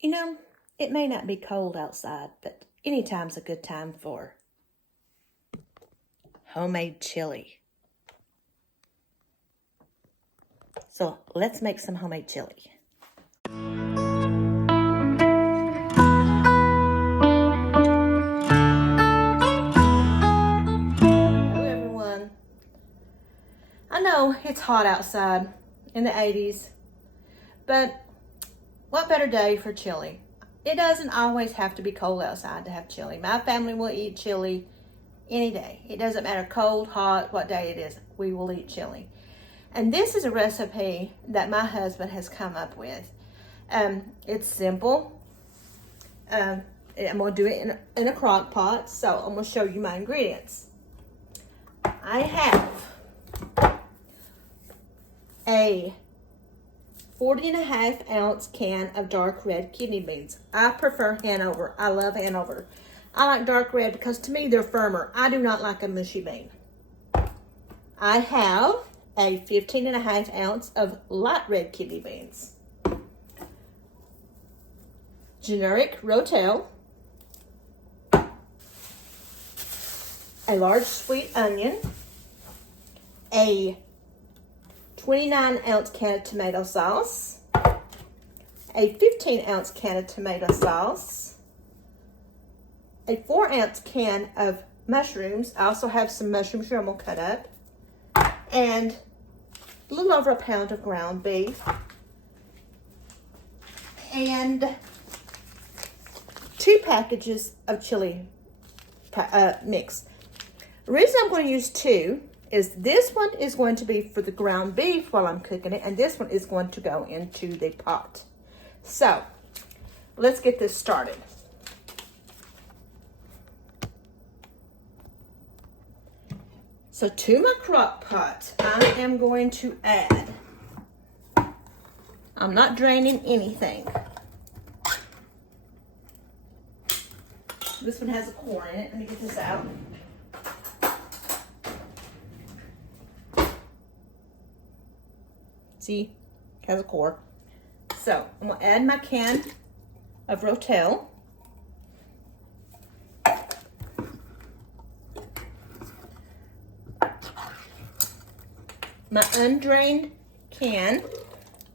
You know, it may not be cold outside, but any time's a good time for homemade chili. So let's make some homemade chili. Hello everyone. I know it's hot outside in the 80s, but what better day for chili? It doesn't always have to be cold outside to have chili. My family will eat chili any day. It doesn't matter cold, hot, what day it is, we will eat chili. And this is a recipe that my husband has come up with. It's simple. I'm going to do it in a crock pot, so I'm going to show you my ingredients. I have a 40.5 ounce can of dark red kidney beans. I prefer Hanover. I love Hanover. I like dark red because to me they're firmer. I do not like a mushy bean. I have a 15.5 ounce of light red kidney beans. Generic Rotel. A large sweet onion. A 29 ounce can of tomato sauce, a 15 ounce can of tomato sauce, a 4 ounce can of mushrooms. I also have some mushrooms here I'm going to cut up, and a little over a pound of ground beef, and 2 packages of chili mix. The reason I'm going to use 2 is this one is going to be for the ground beef while I'm cooking it, and this one is going to go into the pot. So, let's get this started. So, to my crock pot, I am going to add, I'm not draining anything. This one has a core in it. Let me get this out. See, it has a core. So I'm gonna add my can of Rotel. My undrained can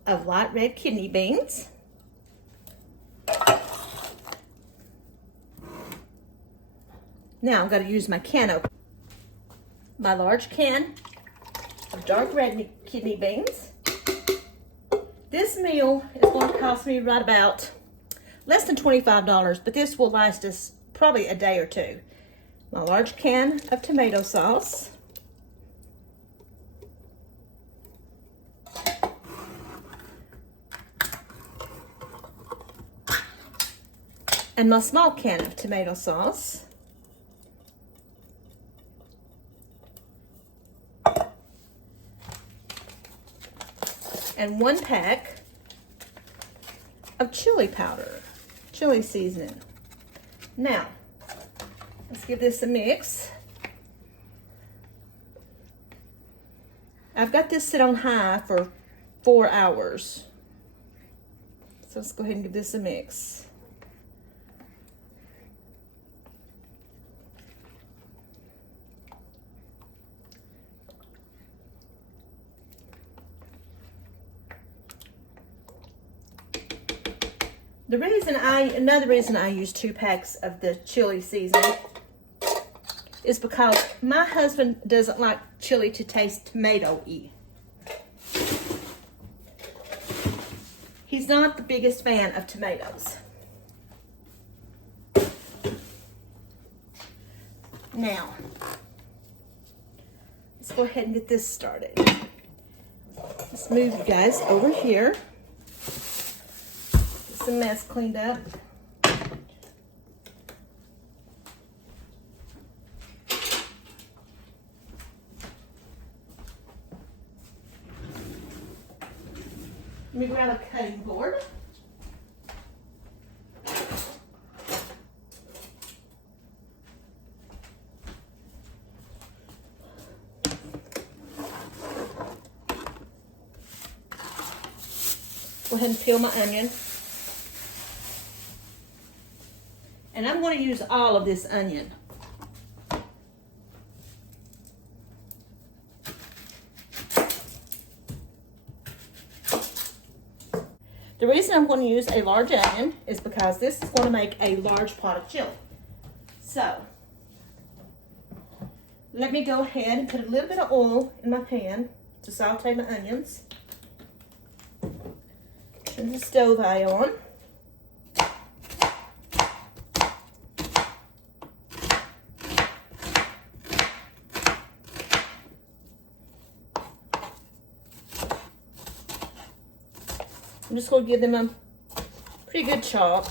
of light red kidney beans. Now I'm gonna use my can opener. My large can of dark red kidney beans. This meal is going to cost me right about less than $25, but this will last us probably a day or two. My large can of tomato sauce. And my small can of tomato sauce. And 1 pack of chili powder, chili seasoning. Now, let's give this a mix. I've got this sit on high for 4 hours. So let's go ahead and give this a mix. Another reason I use 2 packs of the chili seasoning is because my husband doesn't like chili to taste tomato-y. He's not the biggest fan of tomatoes. Now, let's go ahead and get this started. Let's move you guys over here. Some mess cleaned up. Let me grab a cutting board. Go ahead and peel my onion. And I'm going to use all of this onion. The reason I'm going to use a large onion is because this is going to make a large pot of chili. So, let me go ahead and put a little bit of oil in my pan to saute my onions. Turn the stove eye on. I'm just going to give them a pretty good chop.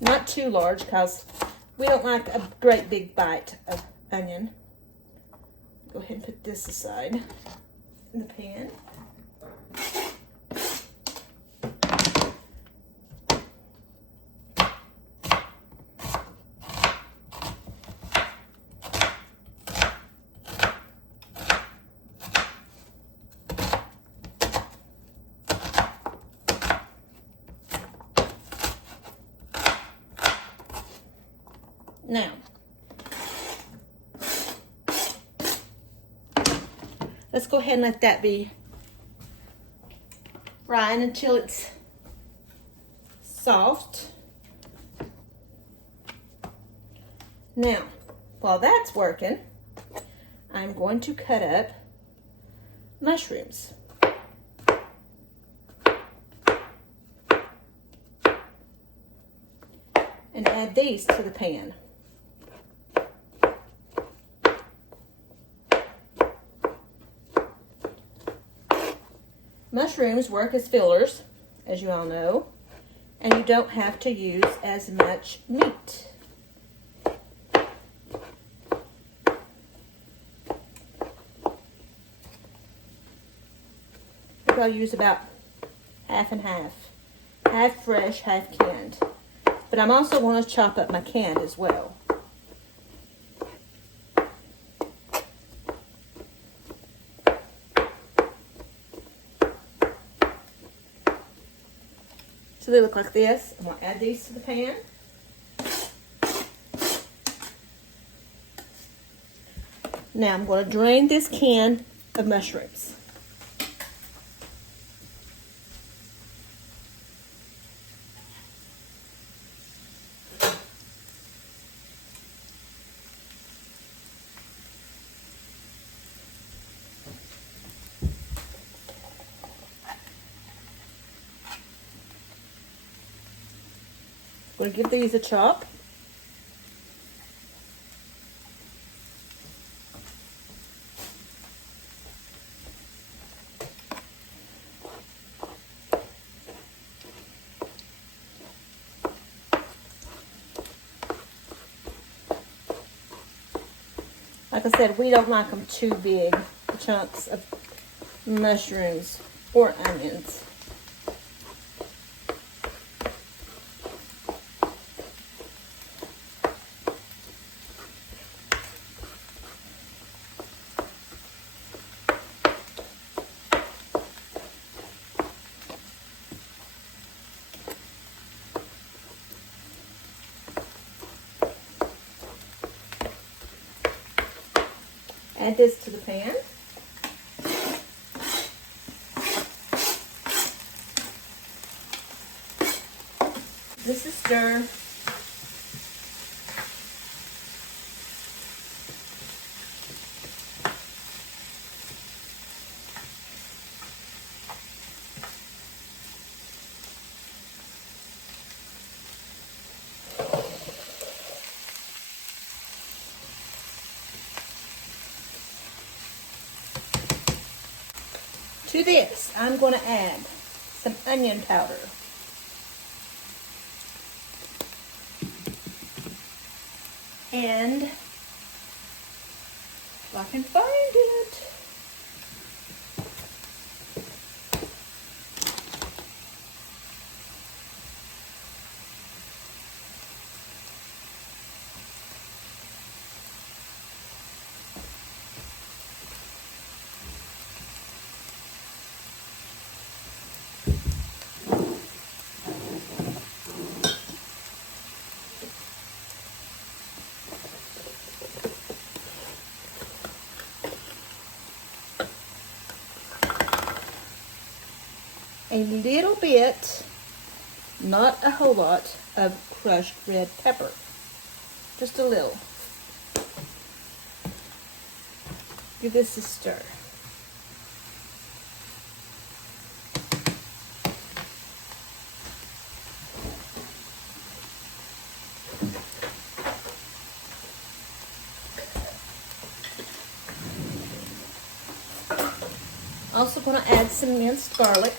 Not too large because we don't like a great big bite of onion. Go ahead and put this aside in the pan. Now, let's go ahead and let that be frying until it's soft. Now, while that's working, I'm going to cut up mushrooms. And add these to the pan. Mushrooms work as fillers, as you all know, and you don't have to use as much meat. I'll use about half and half. Half fresh, half canned. But I'm also going to chop up my canned as well. So they look like this. I'm going to add these to the pan. Now I'm going to drain this can of mushrooms. I'm going to give these a chop. Like I said, we don't like them too big, the chunks of mushrooms or onions. Add this to the pan. This is stir. To this, I'm going to add some onion powder. And if I can find it. a little bit, not a whole lot, of crushed red pepper. Just a little. Give this a stir. Also going to add some minced garlic.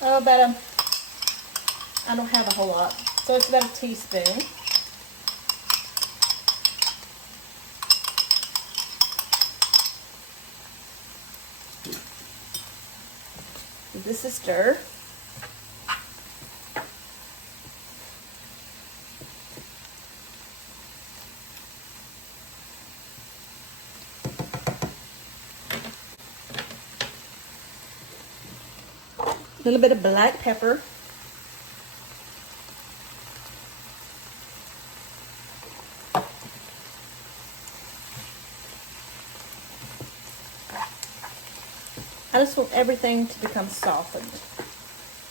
Oh, I don't have a whole lot, so it's about a teaspoon. Give this a stir. A little bit of black pepper. I just want everything to become softened.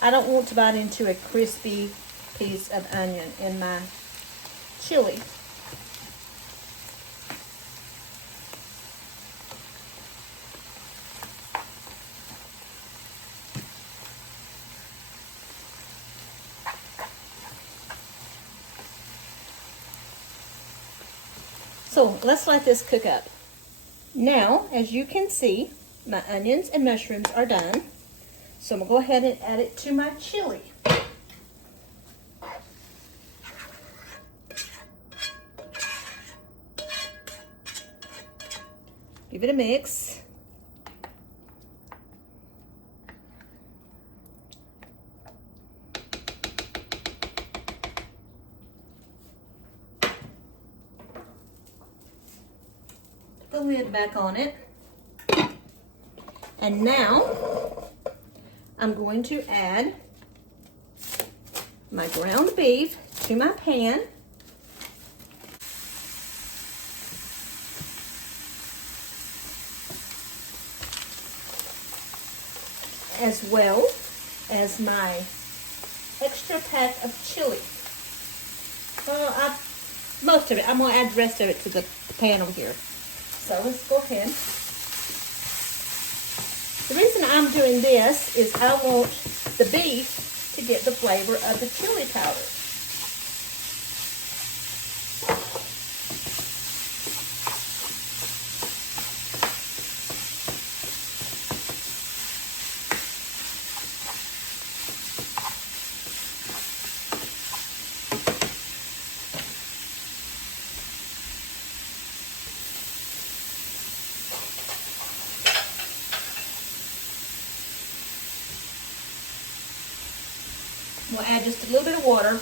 I don't want to bite into a crispy piece of onion in my chili. So let's let this cook up. Now, as you can see, my onions and mushrooms are done. So I'm going to go ahead and add it to my chili. Give it a mix. Put the lid back on it. And now I'm going to add my ground beef to my pan. As well as my extra pack of chili. Most of it. I'm going to add the rest of it to the pan over here. So let's go ahead. The reason I'm doing this is I want the beef to get the flavor of the chili powder. We'll add just a little bit of water.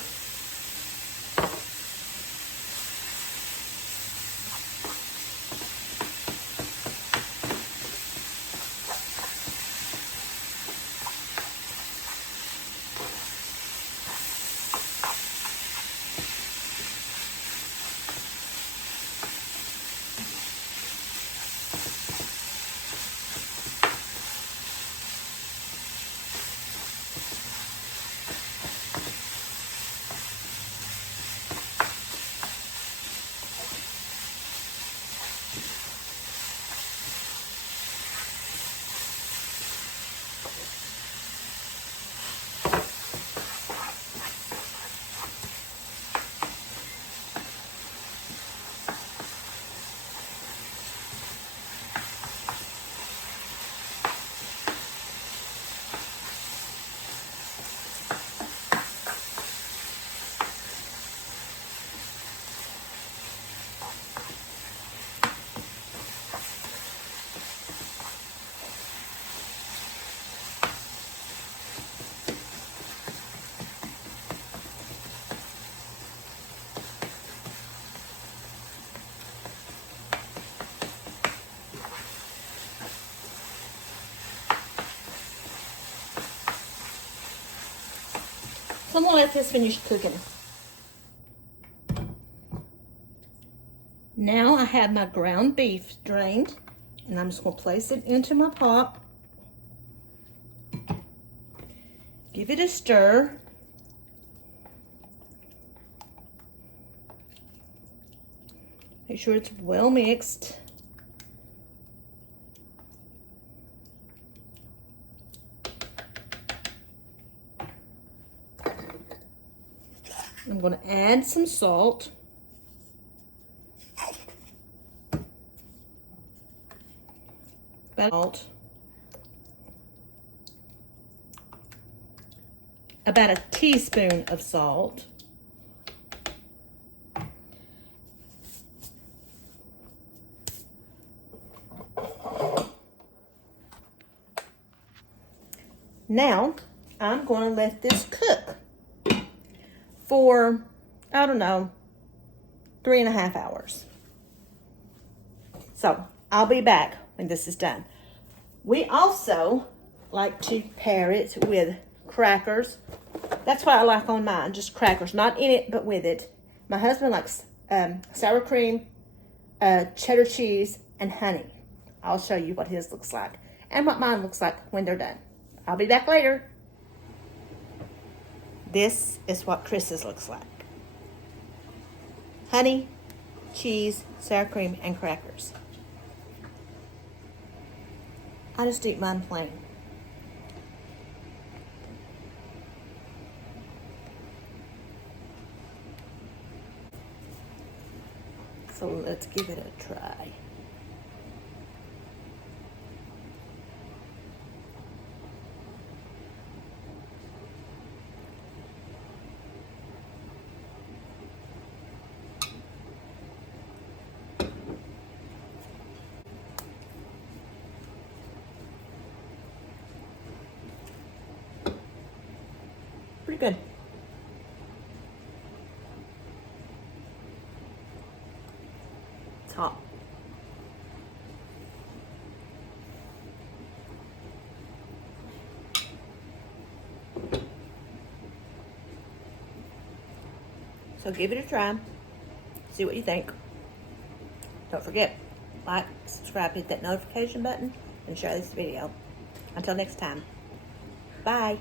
So I'm going to let this finish cooking. Now I have my ground beef drained, and I'm just going to place it into my pot. Give it a stir. Make sure it's well mixed. I'm going to add some salt. About a teaspoon of salt. Now, I'm going to let this cook for, I don't know, 3.5 hours. So, I'll be back when this is done. We also like to pair it with crackers. That's what I like on mine, just crackers. Not in it, but with it. My husband likes sour cream, cheddar cheese, and honey. I'll show you what his looks like and what mine looks like when they're done. I'll be back later. This is what Chris's looks like. Honey, cheese, sour cream, and crackers. I just eat mine plain. So let's give it a try. Pretty good. It's hot. So give it a try. See what you think. Don't forget, like, subscribe, hit that notification button, and share this video. Until next time, bye.